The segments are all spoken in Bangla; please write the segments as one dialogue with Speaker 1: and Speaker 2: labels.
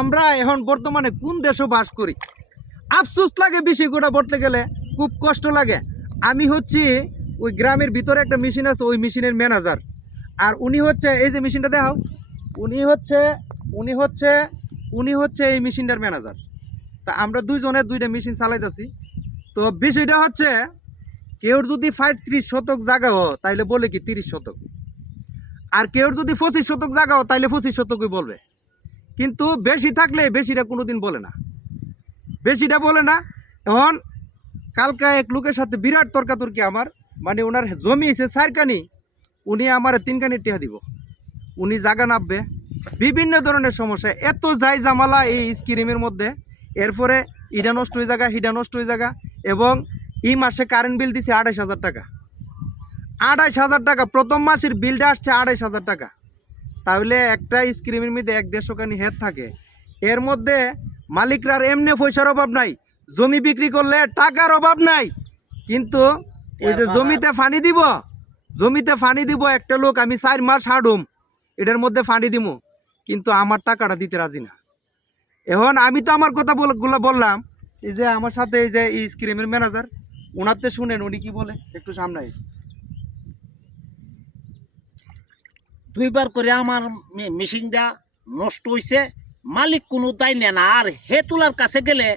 Speaker 1: আমরা এখন বর্তমানে কোন দেশে বাস করি? আফসোস লাগে বিষয়গুলো বলতে গেলে, খুব কষ্ট লাগে। আমি হচ্ছি ওই গ্রামের ভিতরে একটা মেশিন আছে, ওই মেশিনের ম্যানেজার। আর উনি হচ্ছে, এই যে মেশিনটা দেখাও, উনি হচ্ছে উনি হচ্ছে উনি হচ্ছে এই মেশিনটার ম্যানেজার। তা আমরা দুইজনে দুইটা মেশিন চালাইতেছি। তো বিষয়টা হচ্ছে কেউ যদি ফাইভ ত্রিশ শতক জাগাও তাইলে বলে কি তিরিশ শতক? আর কেউ যদি পঁচিশ শতক জাগাও তাইলে পঁচিশ শতকই বলবে। কিন্তু বেশি থাকলে বেশিটা কোনোদিন বলে না। বেশিটা বলে না। এখন কালকা এক লোকের সাথে বিরাট তর্কাতর্কি আমার। মানে ওনার জমি আছে চারকানি উনি আমার তিনকানি টিহা দিব। উনি জাগা নামবে বিভিন্ন ধরনের সমস্যা। এত যাই জামালা এই স্কিমের মধ্যে। এরপরে ইটা নষ্ট হয়ে জায়গা হিডা নষ্ট হয়ে জায়গা এবং এই মাসে কারেন্ট বিল দিছে আড়াইশ হাজার টাকা। আড়াইশ হাজার টাকা। প্রথম মাসের বিলটা আসছে আড়াইশ হাজার টাকা। তাহলে একটা স্ক্রিমের মধ্যে এক দেড়শো কানি হেড থাকে। এর মধ্যে মালিকরার এমনি পয়সার অভাব নাই। জমি বিক্রি করলে টাকার অভাব নাই। কিন্তু ওই যে জমিতে ফানি দিব জমিতে ফানি দিব একটা লোক আমি চার মাস হাডুম এটার মধ্যে ফানি দিব। কিন্তু আমার টাকাটা দিতে রাজি না। এখন আমি তো আমার কথা বল- গুলো বললাম এই যে আমার সাথে এই যে এই স্ক্রিমের ম্যানেজার ওনার তো শুনেন উনি কি বলে? একটু সামনে
Speaker 2: দুইবার করে আমার মেশিনটা নষ্ট হয়েছে মালিক কোনো দায় নেয় না। আর হে তোলার কাছে গেলে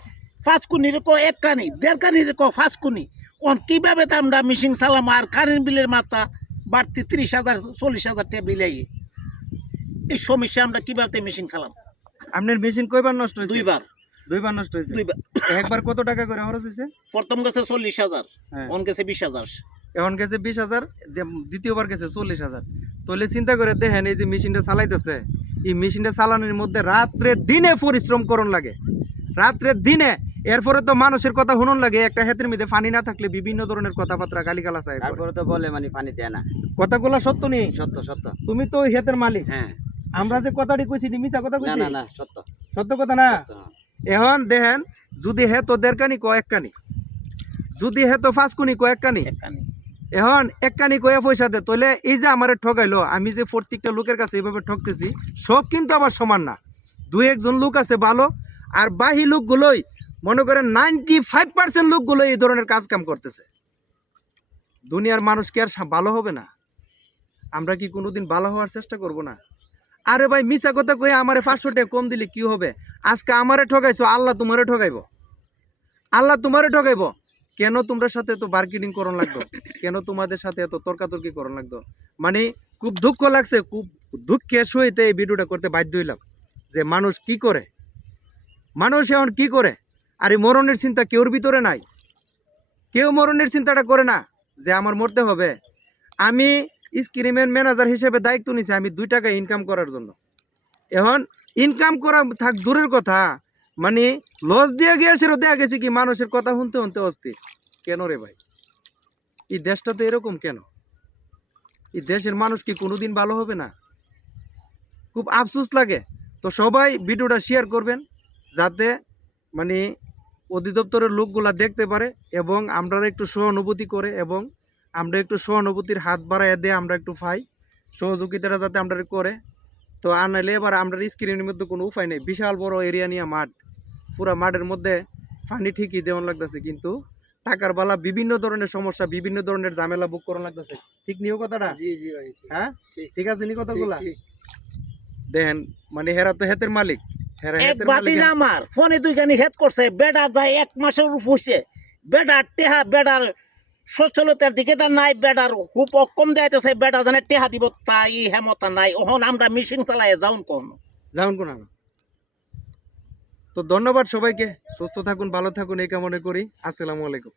Speaker 2: পাঁচ কুনির কো এক কানি দেড় কানির কো পাঁচ কুনি। অন কীভাবে তো আমরা মেশিন চালাম? আর কারেন্ট বিলের মাত্রা বাড়তি তিরিশ হাজার চল্লিশ হাজার টাকা বিলাই এই সমস্যা আমরা কীভাবে মেশিন চালাম?
Speaker 1: আপনার মেশিন কয়বার নষ্ট হয়েছে
Speaker 2: দুইবার।
Speaker 1: দুইবার নষ্ট হয়েছে
Speaker 2: দুইবার।
Speaker 1: একবার কত টাকা করে খরচ হয়েছে
Speaker 2: প্রথম গেছে চল্লিশ হাজার
Speaker 1: হ্যাঁ।
Speaker 2: অন গেছে বিশ হাজার।
Speaker 1: এখন গেছে বিশ হাজার দ্বিতীয়বার গেছে চল্লিশ হাজার। তাহলে চিন্তা করে দেখেন এই যে মেশিনটা চালাইতেছে এই মেশিনটা চালানোর মধ্যে রাত্রে দিনে পরিশ্রম করন লাগে। রাত্রে দিনে এরপরে তো মানুষের কথা শুনুন লাগে একটা হাতের মধ্যে পানি না থাকলে বিভিন্ন ধরনের কথাবার্তা গালিগালা চায়
Speaker 3: তারপরে তো বলে মানে পানি দেয় না।
Speaker 1: কথাগুলো সত্য নেই
Speaker 3: সত্য সত্য।
Speaker 1: তুমি তো ওই হাতের মালিক।
Speaker 3: হ্যাঁ।
Speaker 1: আমরা যে কথাটি কইছি মিছা কথা কইছি?
Speaker 3: না না সত্য।
Speaker 1: সত্য কথা না?
Speaker 3: হ্যাঁ।
Speaker 1: এখন দেখেন যদি হে তো দেড় কানি কয়েক কানি। যদি হে তো পাঁচ কুনি কয়েক কানি।
Speaker 2: এক কানি।
Speaker 1: এখন এক কানি কয়ে পয়সা দে তাহলে এই যে আমার ঠকাইলো আমি যে প্রত্যেকটা লোকের কাছে এইভাবে ঠকতেছি সব কিন্তু আবার সমান না। দু একজন লোক আছে ভালো, আর বাহি লোকগুলোই মনে করেন নাইনটি ফাইভ পার্সেন্ট লোকগুলোই এই ধরনের কাজ কাম করতেছে। দুনিয়ার মানুষ কি আর ভালো হবে না? আমরা কি কোনোদিন ভালো হওয়ার চেষ্টা করব না? আরে ভাই, মিছা কথা কয়ে আমারে পাঁচশো টাকা কম দিলে কি হবে? আজকে আমারে ঠকাইছো আল্লাহ তোমারে ঠকাইব আল্লাহ তোমারে ঠকাইব কেন তোমরা সাথে এত মার্কেটিং করন লাগতো? কেন তোমাদের সাথে এত তর্কাতর্কি করন লাগতো? মানে খুব দুঃখ লাগছে, খুব দুঃখের সহিত এই ভিডিওটা করতে বাধ্য হইলাম যে মানুষ কি করে? মানুষ এখন কি করে? আর এই মরণের চিন্তা কেউর ভিতরে নাই। কেউ মরণের চিন্তাটা করে না যে আমার মরতে হবে। আমি স্ক্রিমের ম্যানেজার হিসেবে দায়িত্ব নিছি আমি দুই টাকা ইনকাম করার জন্য। এখন ইনকাম করা থাক দূরের কথা মানে লস দিয়ে গিয়েছিল, দেয়া গেছে কি? মানুষের কথা শুনতে শুনতে অস্থির। কেন রে ভাই? এই দেশটা তো এরকম কেন? এই দেশের মানুষ কি কোনোদিন ভালো হবে না? খুব আফসোস লাগে। তো সবাই ভিডিওটা শেয়ার করবেন, যাতে মানে অধিদপ্তরের লোকগুলা দেখতে পারে এবং আমরা একটু সহানুভূতি করে এবং আমরা একটু সহানুভূতির হাত বাড়াইয়া দিয়ে আমরা একটু পাই। সহযোগিতাটা যাতে আমরা করে। তো আর নাহলে এবার আমরা স্ক্রিনের মধ্যে কোনো উপায় নেই। বিশাল বড় এরিয়া নিয়ে মাঠ। পুরা মাঠের মধ্যে পানি ঠিকই দেওয়ান লাগতেছে কিন্তু টাকার বালা বিভিন্ন ধরনের সমস্যা বিভিন্ন ধরনের ঝামেলা বুক করান লাগতেছে। ঠিক নিও কথাটা?
Speaker 3: জি জি ভাই ঠিক,
Speaker 1: হ্যাঁ?
Speaker 3: ঠিক,
Speaker 1: আছে নি কথাগুলা। দেখেন মানে হেরা তো হেতের মালিক। হেরা
Speaker 2: এক
Speaker 1: হেতের
Speaker 2: বাতি
Speaker 1: মালিক
Speaker 2: আমার ফোনে দুইখানি হেড করছে বেডা যায় এক মাসের রূপ হইছে। বেডার টেহা বেডার সচ্ছলতার দিকে তার নাই, বেডার হুপ কম দেয়াইতেছে বেডা জানে টেহা দিব, তাই হেমতা নাই। ওহন আমরা মিশিং চালাই যাউন কোন?
Speaker 1: যাউন কোন তো ধন্যবাদ সবাইকে, সুস্থ থাকুন, ভালো থাকুন, এই কামনা করি। আসসালামু আলাইকুম।